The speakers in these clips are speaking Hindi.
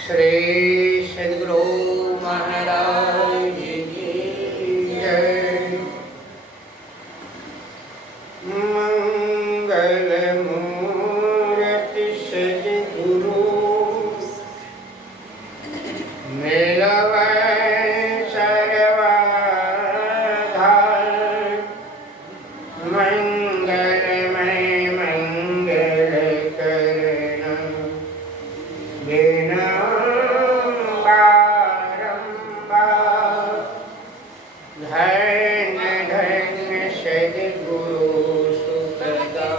श्री सद्गुरु महाराज की जय। मंगल मूर्ति सद्गुरु मिलवै सर्वाधार। मंगलमय मंगल करना बिना बारंबार। धन्य धन्य सद्गुरु सुखदा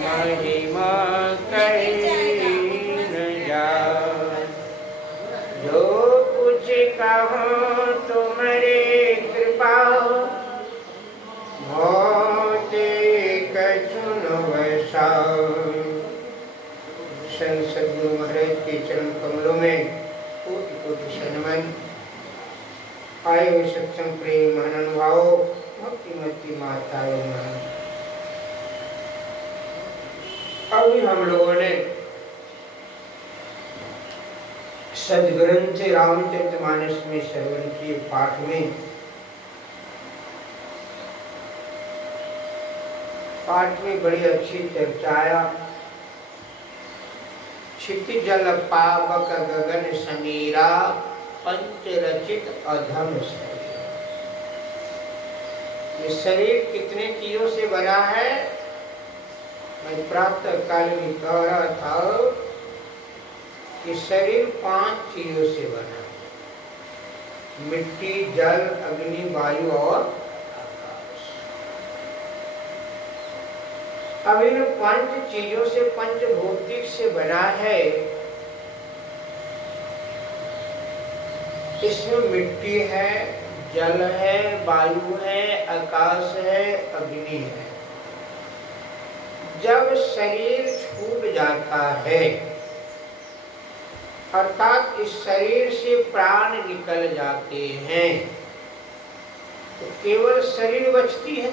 महिमा कही न जाए। जो कुछ कहो तुम्हारे कृपा होते कछु न वैसाओ। संत सद्गुरु महाराज के चरण कमलों में कोटि कोटि शरणमन। आए हुए सत्संग प्रेम महानुभावों, भक्तिमती माताओं। अभी हम लोगों ने सद्ग्रंथ रामचरितमानस में श्रवण किए पाठ में बड़ी अच्छी चर्चा आया। क्षिति जल पावक गगन समीरा पंच रचित अधम शरीर। ये शरीर कितने चीजों से बना है? मैं प्रातः काल में कह रहा था कि शरीर 5 चीजों से बना है। मिट्टी, जल, अग्नि, वायु और आकाश। अब इन 5 चीजों से, पंचभौतिक से बना है। इसमें मिट्टी है, जल है, वायु है, आकाश है, अग्नि है। जब शरीर छूट जाता है, अर्थात इस शरीर से प्राण निकल जाते हैं, तो केवल शरीर बचती है।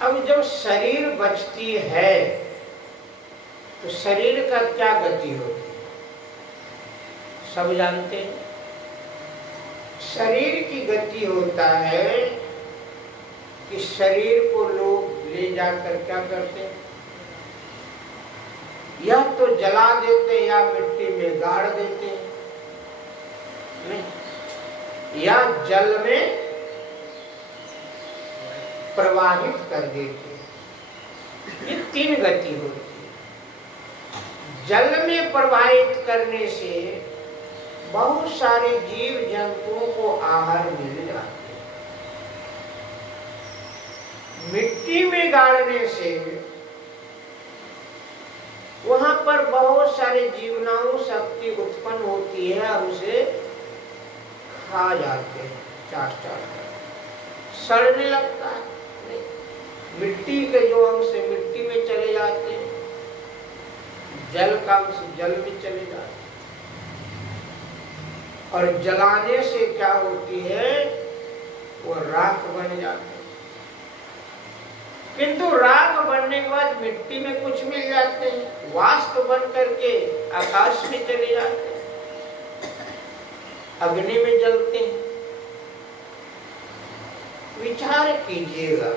अब जब शरीर बचती है तो शरीर का क्या गति होती है? सब जानते हैं। शरीर की गति होता है कि शरीर को लोग ले जाकर क्या करते हैं? या तो जला देते या मिट्टी में गाड़ देते हैं, नहीं, या जल में प्रवाहित कर देते हैं। ये 3 गति होती है। जल में प्रवाहित करने से बहुत सारे जीव जंतुओं को आहार मिल जाते हैं। मिट्टी में गाड़ने से वहां पर बहुत सारे जीवनाणु शक्ति उत्पन्न होती है और उसे खा जाते हैं, चाट कर सड़ने लगता है। मिट्टी के जो अंश मिट्टी में चले जाते हैं, जल का अंश जल में चले जाते हैं। और जलाने से क्या होती है? वो राख बन जाते हैं। किंतु राख बनने के बाद मिट्टी में कुछ मिल जाते हैं, वाष्प बन करके आकाश में चले जाते हैं, अग्नि में जलते हैं। विचार कीजिएगा,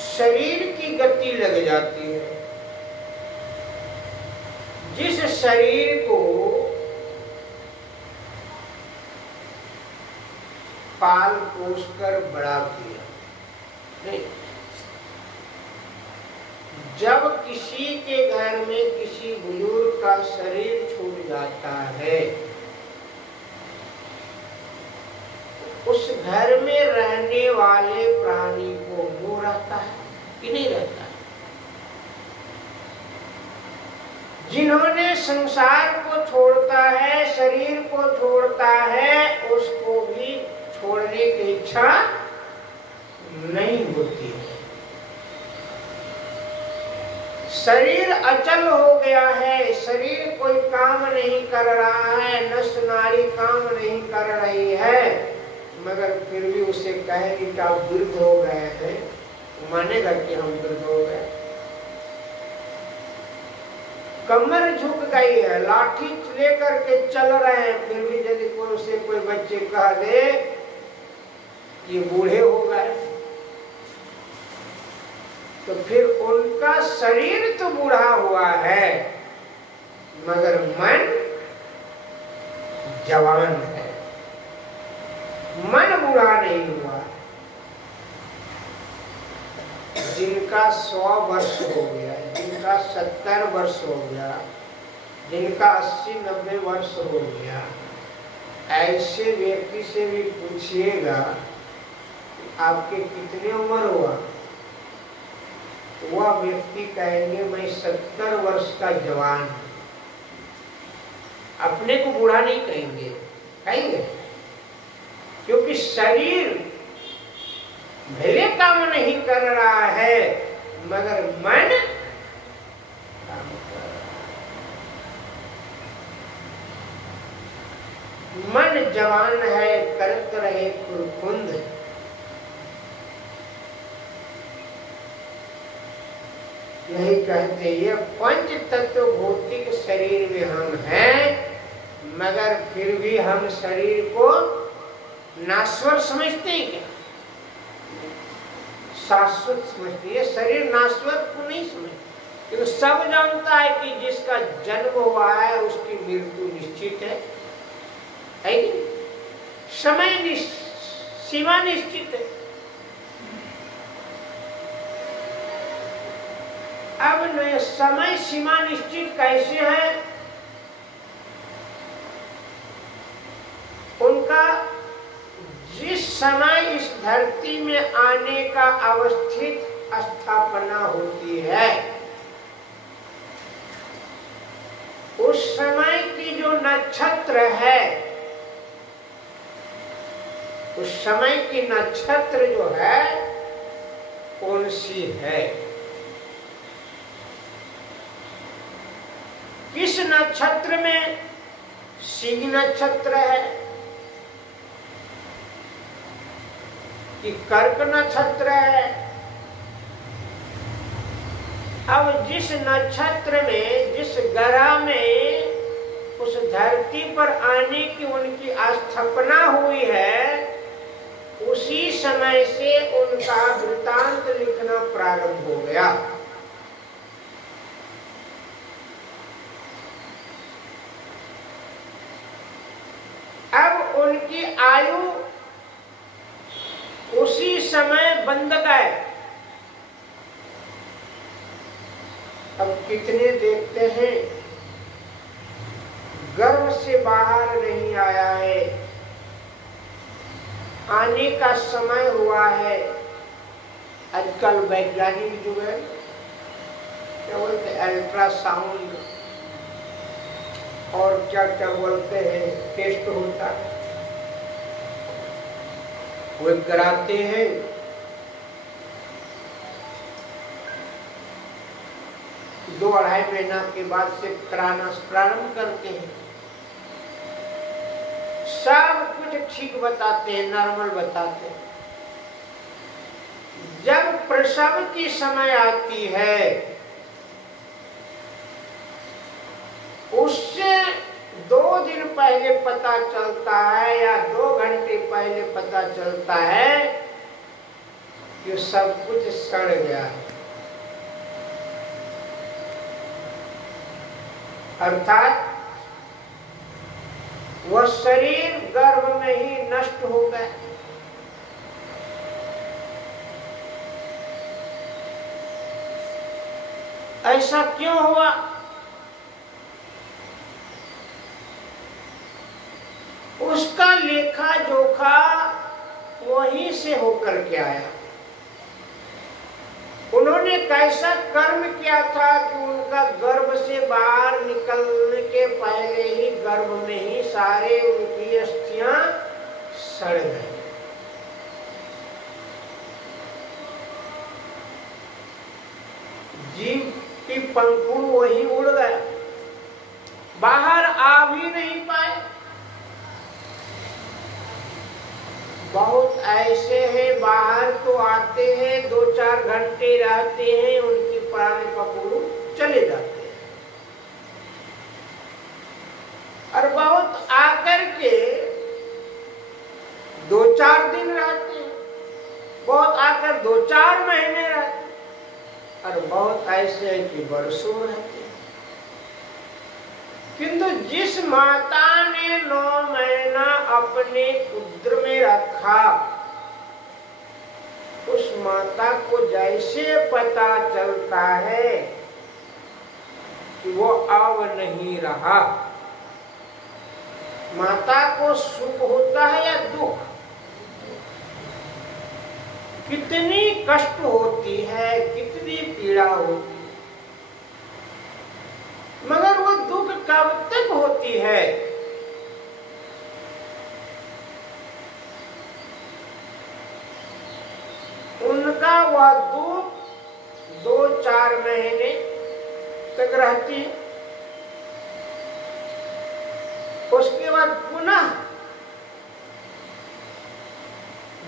शरीर की गति लग जाती है। जिस शरीर को पाल पोस कर बड़ा किया, नहीं, जब किसी के घर में किसी बुजुर्ग का शरीर छूट जाता है, उस घर में रहने वाले प्राणी को मोह रहता है कि नहीं रहता है? जिन्होंने संसार को छोड़ता है, शरीर को छोड़ता है, उसको भी छोड़ने की इच्छा नहीं होती है। शरीर अचल हो गया है, शरीर कोई काम नहीं कर रहा है, नस नाड़ी काम नहीं कर रही है, मगर फिर भी उसे कहेंगे कि आप वृद्ध हो गए हैं, मानेगा कि हम वृद्ध हो गए? कमर झुक गई है, लाठी लेकर के चल रहे हैं, फिर भी यदि कोई बच्चे कह दे ये बूढ़े हो गए, तो फिर उनका शरीर तो बूढ़ा हुआ है मगर मन जवान है, मन बूढ़ा नहीं हुआ। जिनका 100 वर्ष हो गया, जिनका 70 वर्ष हो गया, जिनका 80-90 वर्ष हो गया, ऐसे व्यक्ति से भी पूछिएगा आपके कितने उम्र हुआ, वह व्यक्ति कहेंगे मैं 70 वर्ष का जवान। अपने को बूढ़ा नहीं कहेंगे, कहेंगे क्योंकि शरीर भले काम नहीं कर रहा है मगर मन काम कर रहा है। मन जवान है, करत रहे कुरकुंद। नहीं कहते ये पंच तत्व भौतिक शरीर में हम हैं मगर फिर भी हम शरीर को नाश्वर समझते हैं क्या? शाश्वत समझते हैं। ये शरीर नाश्वर को नहीं समझते क्योंकि सब जानता है कि जिसका जन्म हुआ है उसकी मृत्यु निश्चित है कि समय सीमा निश्चित है। अब समय सीमा निश्चित कैसे है? उनका जिस समय इस धरती में आने का अवस्थित स्थापना होती है उस समय की जो नक्षत्र है, उस समय की नक्षत्र जो है कौन सी है, किस नक्षत्र में? सिंह नक्षत्र है कि कर्क नक्षत्र है? अब जिस नक्षत्र में, जिस ग्रह में उस धरती पर आने की उनकी स्थापना हुई है उसी समय से उनका वृत्तांत लिखना प्रारंभ हो गया। अब उनकी आयु उसी समय बंध गए। अब कितने देखते हैं गर्भ से बाहर नहीं आया है, आने का समय हुआ है। आजकल वैज्ञानिक जो है क्या बोलते हैं, अल्ट्रासाउंड और क्या क्या बोलते हैं, टेस्ट होता है, वो कराते हैं। दो अढ़ाई महीना के बाद से कराना प्रारंभ करते हैं। सब कुछ ठीक बताते हैं, नॉर्मल बताते हैं। जब प्रसव की समय आती है उससे 2 दिन पहले पता चलता है या 2 घंटे पहले पता चलता है कि सब कुछ सड़ गया है, अर्थात वह शरीर गर्भ में ही नष्ट हो गया। ऐसा क्यों हुआ? उसका लेखा जोखा वहीं से होकर के आया। उन्होंने कैसा कर्म किया था कि उनका गर्भ से बाहर निकलने के पहले ही गर्भ में ही सारे उनकी अस्थियां सड़ गई। जीव की पंखुड़ वही उड़ गया, बाहर आ भी नहीं पाए। बहुत ऐसे हैं बाहर तो आते हैं, 2-4 घंटे रहते हैं, उनकी प्राण पखुड़ चले जाते हैं। बहुत आकर के 2-4 दिन रहते हैं, बहुत आकर 2-4 महीने रहते हैं, और बहुत ऐसे है कि वर्षों रहते हैं। किंतु जिस माता ने 9 महीना अपने उदर में रखा, उस माता को जैसे पता चलता है कि वो अब नहीं रहा, माता को सुख होता है या दुख, कितनी कष्ट होती है, कितनी पीड़ा होती है, मगर वो दुख कब तक होती है? उनका वह दुख 2-4 महीने तक रहती है, उसके बाद पुनः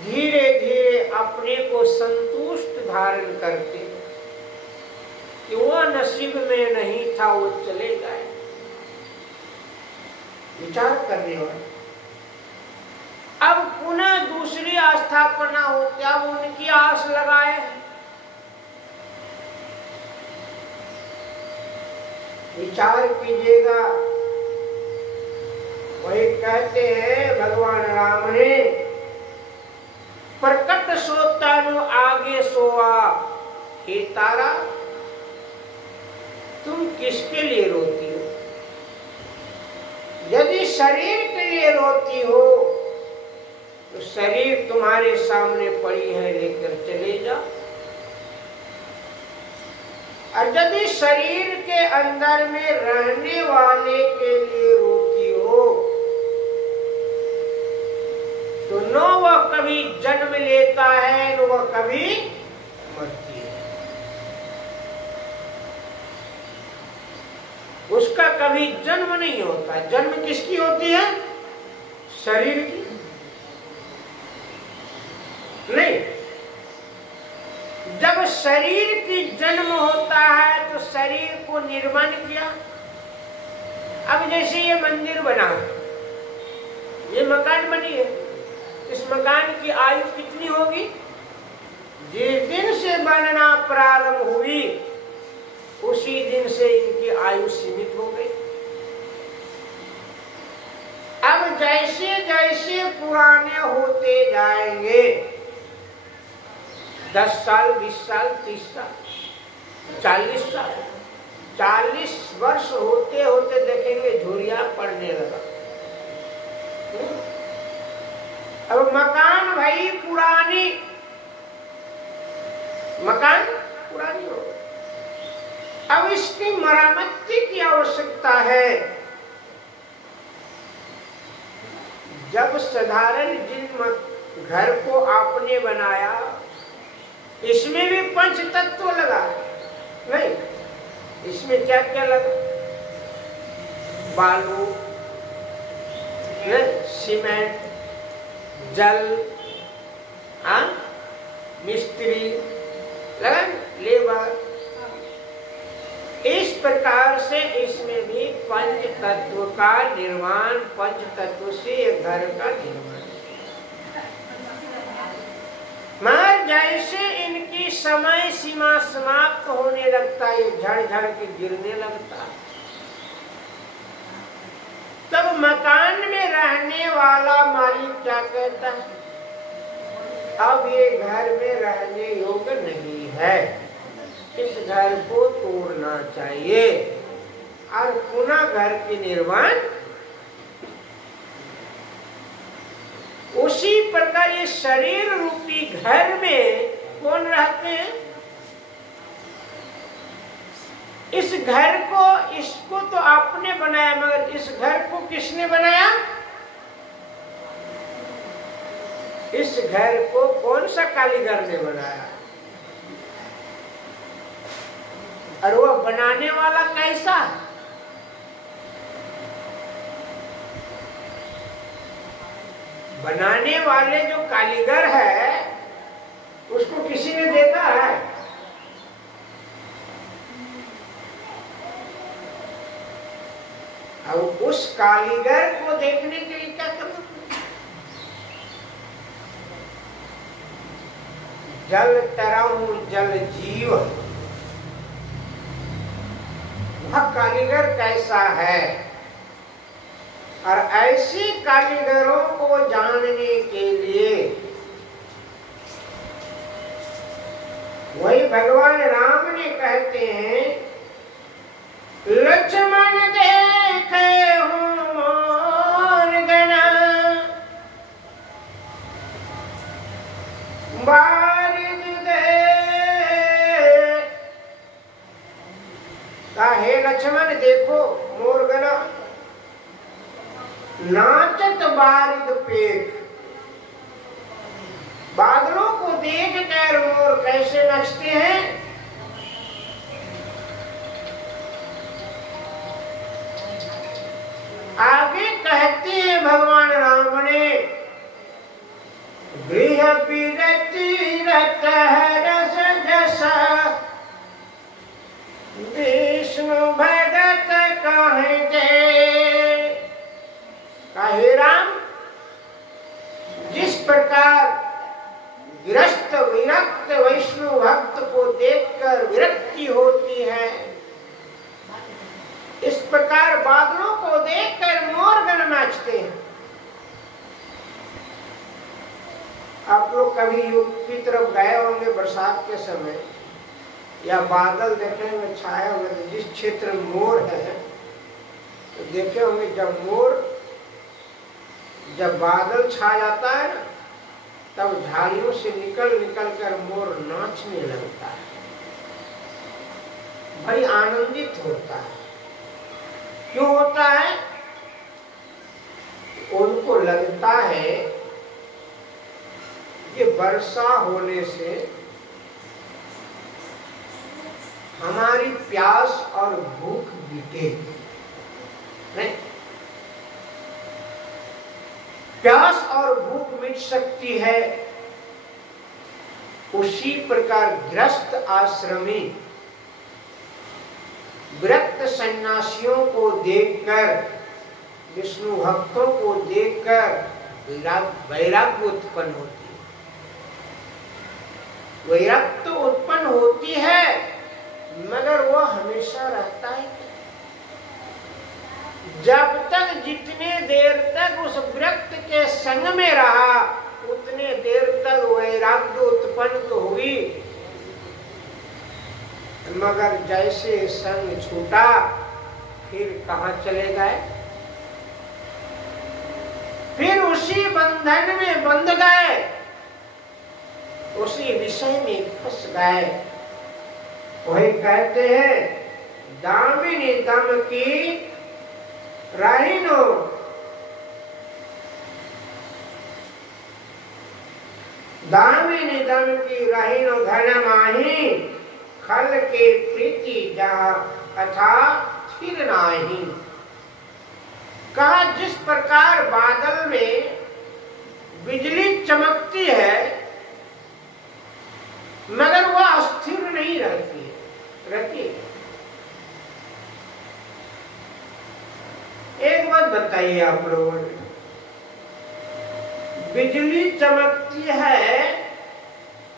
धीरे धीरे अपने को संतुष्ट धारण करते कि वो नसीब में नहीं था, वो चले गए। विचार करने वाले अब पुनः दूसरी आस्थापना होती, अब उनकी आस लगाए। विचार कीजिएगा, वही कहते हैं भगवान राम ने, प्रकट सोता नो आगे सोआ, हे तारा तुम किसके लिए रोती हो? यदि शरीर के लिए रोती हो तो शरीर तुम्हारे सामने पड़ी है, लेकर चले जाओ। और यदि शरीर के अंदर में रहने वाले के लिए रोती हो तो न वह कभी जन्म लेता है, न वह कभी मरती है। उसका कभी जन्म नहीं होता। जन्म किसकी होती है? शरीर की नहीं। जब शरीर की जन्म होता है तो शरीर को निर्माण किया। अब जैसे ये मंदिर बना है, ये मकान बनी है, इस मकान की आयु कितनी होगी? जिस दिन से बनना प्रारंभ हुई उसी दिन से इनकी आयु सीमित हो गई। अब जैसे जैसे पुराने होते जाएंगे, 10 साल, 20 साल, 30 साल, 40 साल, 40 वर्ष होते होते देखेंगे झुर्रियां पड़ने लगा। अब मकान भाई पुरानी, मकान पुरानी हो, अब इसकी मरम्मती की आवश्यकता है। जब साधारण जिन घर को आपने बनाया, इसमें भी पंच तत्व लगा नहीं? इसमें क्या क्या लगा? बालू, सीमेंट, जल, मिस्त्री लगा, लेबर। इस प्रकार से इसमें भी पंच तत्व का निर्माण, पंच तत्व से घर का निर्माण। मगर जैसे इनकी समय सीमा समाप्त होने लगता है, झड़ झड़ के गिरने लगता, तब मकान में रहने वाला मालिक क्या कहता है? अब ये घर में रहने योग्य नहीं है, इस घर को तोड़ना चाहिए और पुनः घर के निर्माण। उसी प्रकार ये शरीर रूपी घर में कौन रहते हैं? इस घर को, इसको तो आपने बनाया, मगर इस घर को किसने बनाया? इस घर को कौन सा कारीगर ने बनाया? और वो बनाने वाला कैसा? बनाने वाले जो कारीगर है उसको किसी ने देखा है? अब उस कालीगर को देखने के लिए क्या करना? जल तरऊ जल जीव। वह कालीगर कैसा है, और ऐसी कालीगरों को जानने के लिए वही भगवान राम ने कहते हैं, लक्ष्मण देखे हूँ मोर गना, बारिद दे। हे लक्ष्मण देखो मोरगना, नाचत बारिद पेट। बादलों को देख कर मोर कैसे नाचते हैं? आगे कहते हैं भगवान राम ने, गृह विरति रत रस जसा, विष्णु भगत कहे कहे राम, जिस प्रकार गृहस्थ विरक्त वैष्णु भक्त को देखकर विरक्ति होती है, इस प्रकार बादलों को देखकर मोरगण नाचते हैं। आप लोग कभी यूपी की तरफ गए होंगे बरसात के समय, या बादल देखे होंगे छाए होंगे, तो जिस क्षेत्र में मोर है तो देखे होंगे जब बादल छा जाता है ना, तब झाड़ियों से निकल कर मोर नाचने लगता है, बड़ी आनंदित होता है। क्यों होता है? उनको लगता है कि वर्षा होने से हमारी प्यास और भूख मिटेगी। नहीं, प्यास और भूख मिट सकती है। उसी प्रकार ग्रस्त आश्रमी विरक्त सन्यासियों को देखकर, विष्णु भक्तों को देखकर वैराग्य उत्पन्न होती है। वैराग्य तो उत्पन्न होती है, मगर वह हमेशा रहता है। जब तक जितने देर तक उस विरक्त के संग में रहा, उतने देर तक वैराग्य उत्पन्न तो हुई, मगर जैसे संग छूटा फिर कहाँ चले गए? फिर उसी बंधन में बंध गए, उसी विषय में फंस गए। वही कहते हैं, दामिनी दम की राहिनो, दामिनी दम की राहिनो धन माही, खल के प्रीति जहाँ अथा फिर नाही। कहा जिस प्रकार बादल में बिजली चमकती है, मगर वह अस्थिर नहीं रहती है, रहती है। एक बात बताइए आप लोगों ने, बिजली चमकती है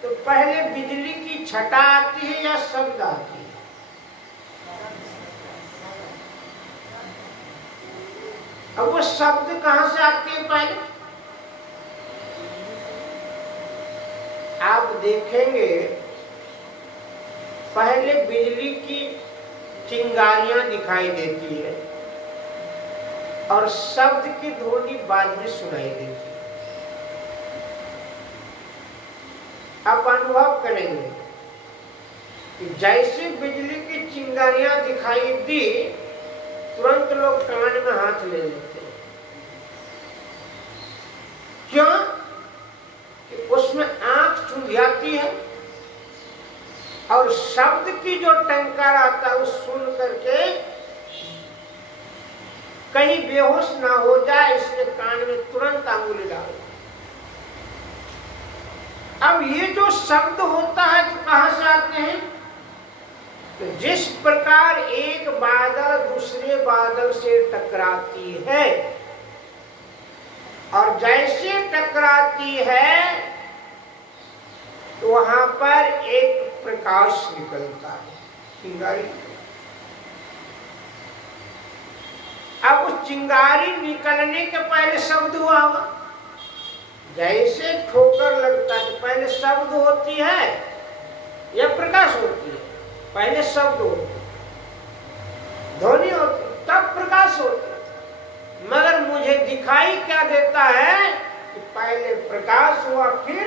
तो पहले बिजली की छटा आती है या शब्द आती है? अब वो शब्द कहां से आते हैं? पहले आप देखेंगे, पहले बिजली की चिंगारियां दिखाई देती है और शब्द की ध्वनि बाद में सुनाई देती है। आप अनुभव करेंगे कि जैसे बिजली की चिंगारियां दिखाई दी, तुरंत लोग कान में हाथ ले लेते हैं। क्यों? कि उसमें आंख चुंधियाती है और शब्द की जो टंकार आता है उस सुन करके कहीं बेहोश ना हो जाए, इसलिए कान में तुरंत अंगुली डालो। अब ये जो शब्द होता है तो कहां से आते हैं? तो जिस प्रकार एक बादल दूसरे बादल से टकराती है और जैसे टकराती है तो वहां पर एक प्रकाश निकलता है, चिंगारी। अब उस चिंगारी निकलने के पहले शब्द हुआ होगा। जैसे ठोकर लगता है तो पहले शब्द होती है या प्रकाश होती है? पहले शब्द होती है, ध्वनि होती है, तब प्रकाश होती है। मगर मुझे दिखाई क्या देता है कि पहले प्रकाश हुआ फिर।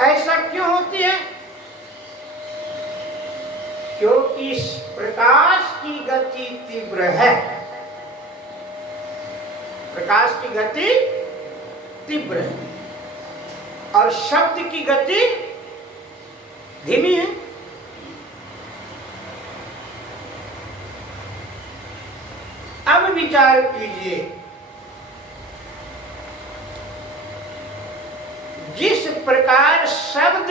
ऐसा क्यों होती है? क्योंकि इस प्रकाश की गति तीव्र है। प्रकाश की गति तीव्र है और शब्द की गति धीमी है। अब विचार कीजिए, जिस प्रकार शब्द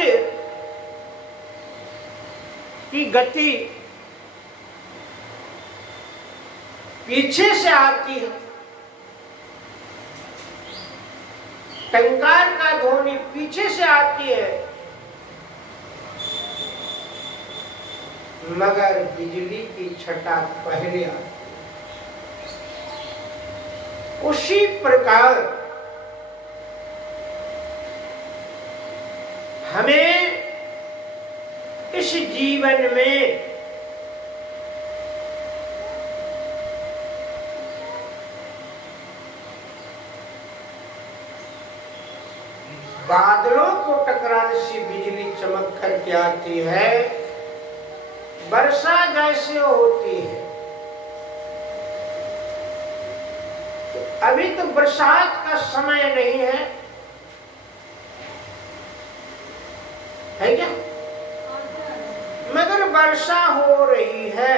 की गति पीछे से आती है, टंकार का ध्वनि पीछे से आती है, मगर बिजली की छटा पहले आती है। उसी प्रकार हमें इस जीवन में बादलों को टकराने से बिजली चमक करके आती है, वर्षा जैसे होती है। तो अभी तो बरसात का समय नहीं है क्या? मगर वर्षा हो रही है।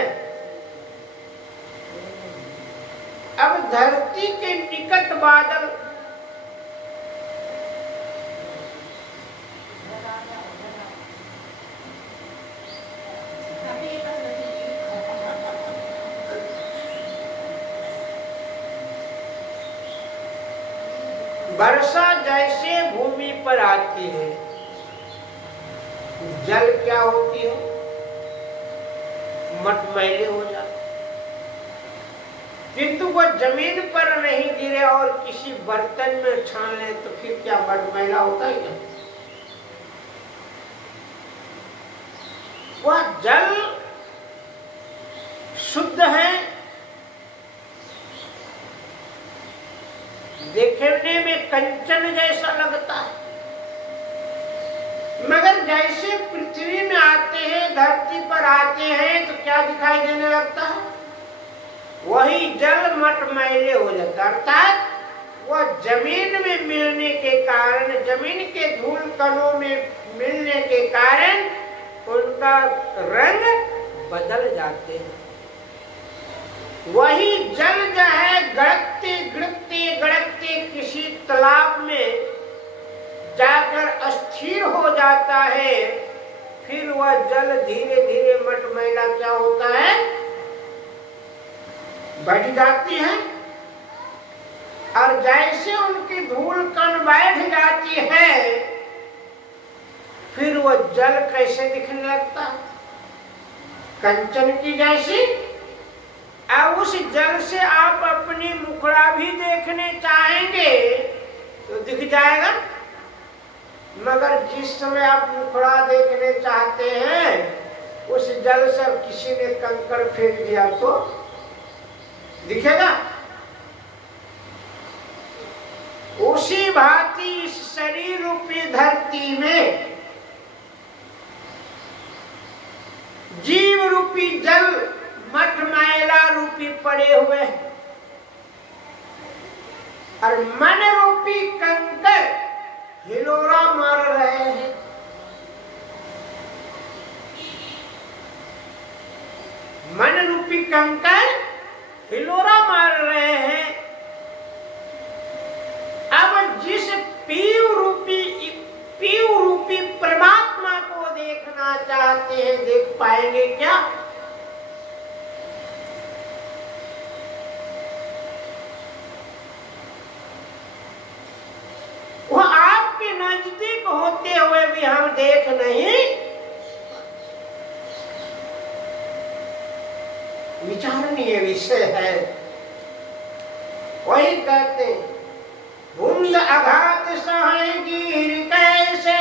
अब धरती के निकट बादल वर्षा जैसे भूमि पर आती है, जल क्या होती है? मटमैले हो जाते, किंतु वह जमीन पर नहीं गिरे और किसी बर्तन में छान ले तो फिर क्या मटमैला होता है क्या? वह जल शुद्ध है, देखने में कंचन जैसा लगता है, मगर जैसे पृथ्वी में आते हैं, धरती पर आते हैं तो क्या दिखाई देने लगता है? वही जल मटमैले हो जाता है। अर्थात वह जमीन में मिलने के कारण, जमीन के धूल कणों में मिलने के कारण उनका रंग बदल जाते हैं। वही जल जो है गड़कते गड़कते गड़कते किसी तालाब में जाकर अस्थिर हो जाता है, फिर वह जल धीरे धीरे मटमैला क्या होता है? बढ़ जाती है। और जैसे उनकी धूल कण बैठ जाती है, फिर वह जल कैसे दिखने लगता है? कंचन की जैसी। अब उस जल से आप अपनी मुखड़ा भी देखने चाहेंगे तो दिख जाएगा, मगर जिस समय आप मुखड़ा देखने चाहते हैं उस जल से किसी ने कंकड़ फेंक दिया तो दिखेगा। उसी भांति इस शरीर रूपी धरती में जीव रूपी जल मटमैला रूपी पड़े हुए हैं और मन रूपी कंकर हिलोरा मार रहे हैं। मन रूपी कंकर हिलोरा मार रहे हैं। अब जिस पीव रूपी परमात्मा जाते हैं, देख पाएंगे क्या? वो आपके नजदीक होते हुए भी हम देख नहीं। विचारणीय विषय है। वही कहते हैं, बूंद आघात सहे गिर कैसे,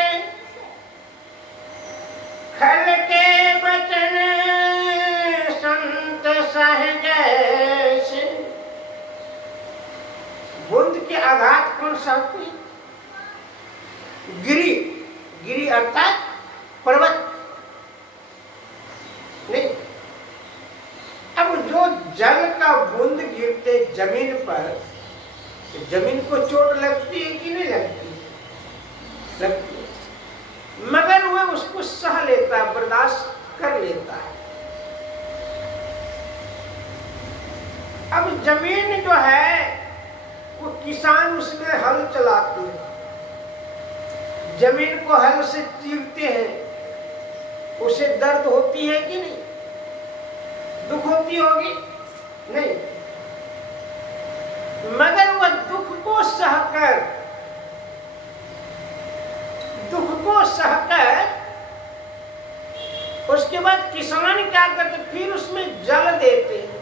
खल के बचन संत सह जैसे। बूंद के आघात कौन सहते हैं? गिरी, गिरी अर्थात पर्वत नहीं। अब जो जल का बूंद गिरते जमीन पर, जमीन को चोट लगती है कि नहीं लगती? लगती है, मगर वह उसको सह लेता है, बर्दाश्त कर लेता है। अब जमीन जो है वो किसान उसमें हल चलाते हैं, जमीन को हल से चीरते हैं, उसे दर्द होती है कि नहीं? दुख होती होगी? नहीं, मगर वह दुख को सहकर उसके बाद किसान क्या करते? फिर उसमें जल देते हैं,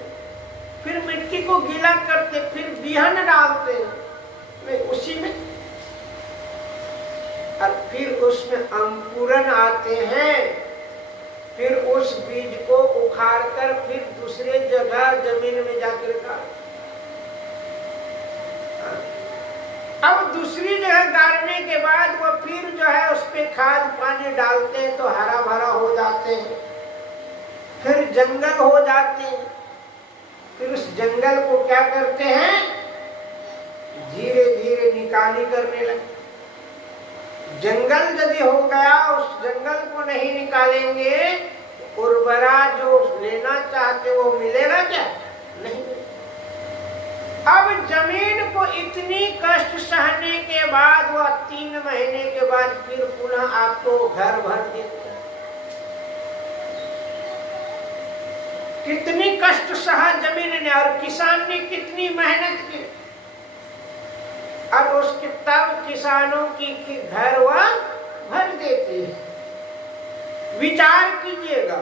फिर मिट्टी को गीला करते, फिर बिहन डालते हैं उसी में, और फिर उसमें अंकुरन आते हैं, फिर उस बीज को उखाड़कर फिर दूसरे जगह जमीन में जाकर गाड़ते। अब दूसरी जगह गाड़ने के बाद वो फिर जो है उस पे खाद पानी डालते हैं तो हरा भरा हो जाते हैं, फिर जंगल हो जाते हैं, फिर उस जंगल को क्या करते हैं? धीरे धीरे निकाली करने लगते। जंगल यदि हो गया, उस जंगल को नहीं निकालेंगे, उर्वरा जो लेना चाहते वो मिलेगा क्या? नहीं। अब जमीन को इतनी कष्ट सहने के बाद वह 3 महीने के बाद फिर पुनः आपको घर भर देता है। कितनी कष्ट सहा जमीन ने, और किसान ने कितनी मेहनत की, और उसके तब किसानों की घर वह भर देते हैं। विचार कीजिएगा,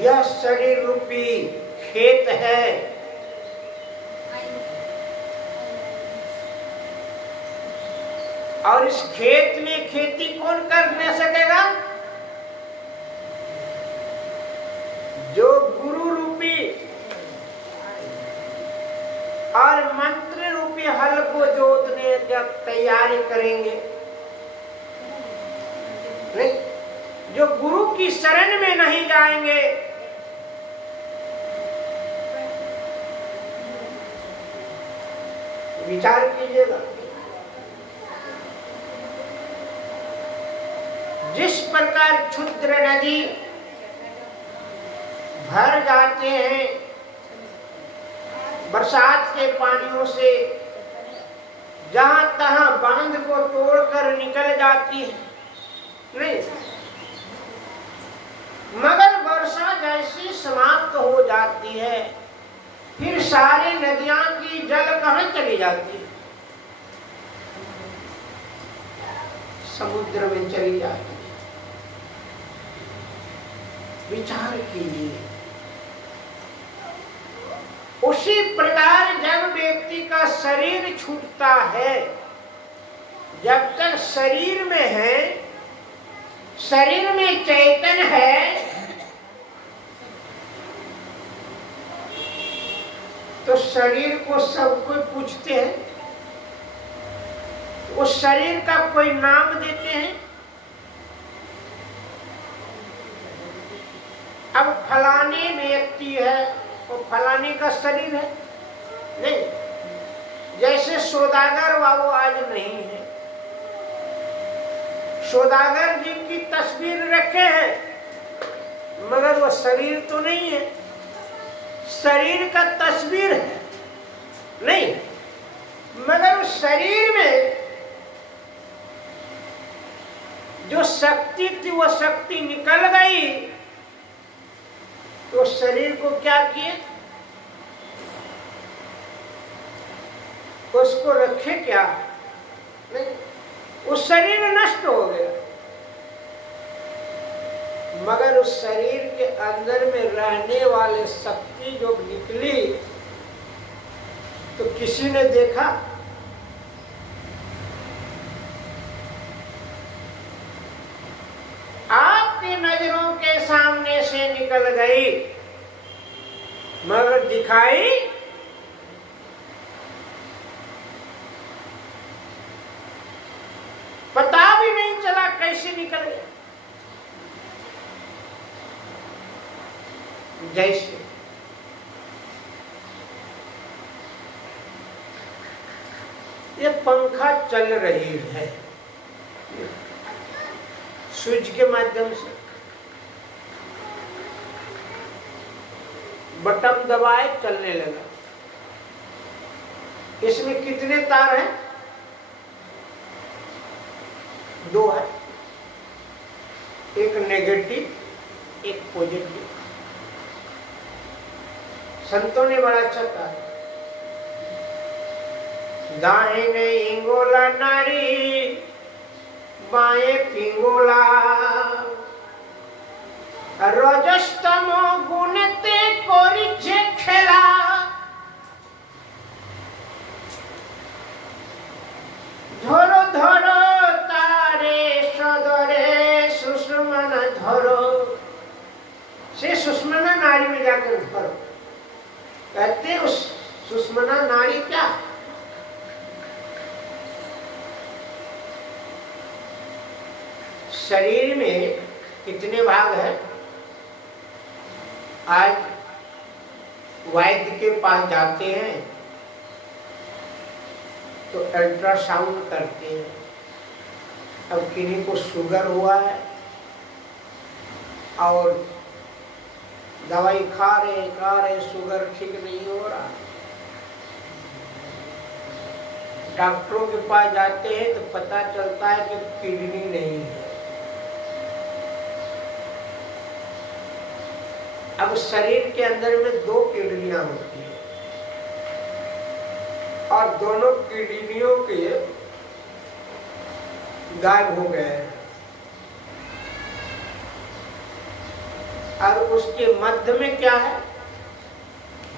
यह शरीर रूपी खेत है, और इस खेत में खेती कौन कर नहीं सकेगा? जो गुरु रूपी और मंत्र रूपी हल को जोतने जब तैयारी करेंगे, नहीं, जो गुरु की शरण में नहीं जाएंगे, विचार कीजिएगा। जिस प्रकार क्षुद्र नदी भर जाते हैं बरसात के पानियों से, जहां तहां बांध को तोड़कर निकल जाती है, नहीं, मगर वर्षा जैसी समाप्त हो जाती है, फिर सारी नदियां की जल कहां चली जाती है? समुद्र में चली जाती है। विचार कीजिए। उसी प्रकार जब व्यक्ति का शरीर छूटता है, जब तक शरीर में है, शरीर में चैतन्य है, तो शरीर को सब कोई पूछते हैं, उस शरीर का कोई नाम देते हैं। अब फलाने व्यक्ति है, वो फलाने का शरीर है, नहीं, जैसे सौदागर बाबू आज नहीं है, सौदागर जी की तस्वीर रखे हैं, मगर वो शरीर तो नहीं है, शरीर का तस्वीर है, नहीं, मगर उस शरीर में जो शक्ति थी वो शक्ति निकल गई, तो शरीर को क्या किए, उसको रखे क्या नहीं, उस शरीर नष्ट हो गया। मगर उस शरीर के अंदर में रहने वाले शक्ति जो निकली तो किसी ने देखा? आपकी नजरों के सामने से निकल गई, मगर दिखाई पता भी नहीं चला कैसे निकल गई। जैसे ये पंखा चल रही है स्विच के माध्यम से, बटन दबाए चलने लगा। इसमें कितने तार हैं? 2 है, एक नेगेटिव एक पॉजिटिव। संतों ने बड़ा अच्छा कहा, दाहिने इंगोला नारी बाएं पिंगोला, रजस्तमो गुणते कोरिछे खेला। धरो धरो तारे सदरे सुषुम्ना धरो, से सुषुम्ना नाड़ी में जाकर धरो। कहते उस सुषुम्ना नाड़ी क्या? शरीर में कितने भाग है? आज वैद्य के पास जाते हैं तो अल्ट्रासाउंड करते हैं। अब किन्हीं को शुगर हुआ है और दवाई खा रहे शुगर ठीक नहीं हो रहा, डॉक्टरों के पास जाते हैं तो पता चलता है कि किडनी नहीं है। अब शरीर के अंदर में 2 किडनियां होती हैं और दोनों किडनियों के गायब हो गए हैं, और उसके मध्य में क्या है?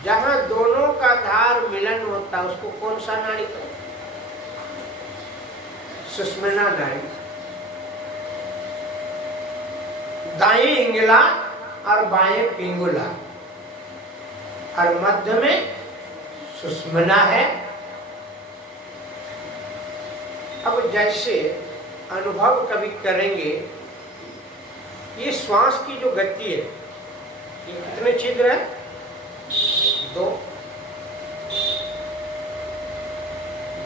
जहां दोनों का धार मिलन होता है उसको कौन सा नाड़ी कहते हैं? सुषुम्ना नाड़ी। दाएं इंगला और बाएं पिंगुला और मध्य में सुषुम्ना है। अब जैसे अनुभव कभी करेंगे, ये श्वास की जो गति है, ये कितने छिद्र है? 2।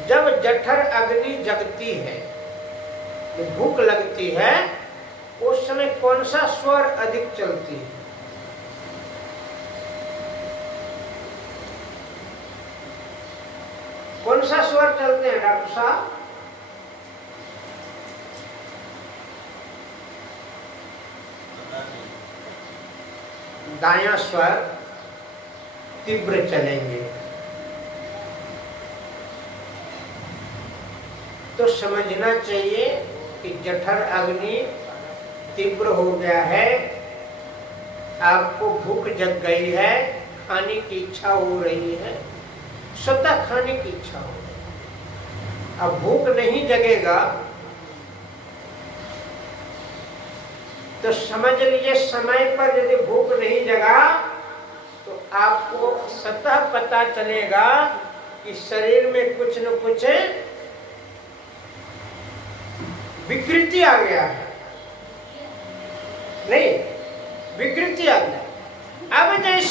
जब जठर अग्नि जगती है, भूख लगती है, उस समय कौन सा स्वर अधिक चलती है? कौन सा स्वर चलते हैं डॉक्टर साहब? दायां स्वर तीव्र चलेंगे। तो समझना चाहिए कि जठर अग्नि तीव्र हो गया है, आपको भूख जग गई है, खाने की इच्छा हो रही है, स्वतः खाने की इच्छा हो रही है। अब भूख नहीं जगेगा तो समझ लीजिए समय पर यदि भूख नहीं जगा तो आपको स्वतः पता चलेगा कि शरीर में कुछ न कुछ विकृति आ गया है। नहीं, विकृति आ गया। अब जैसे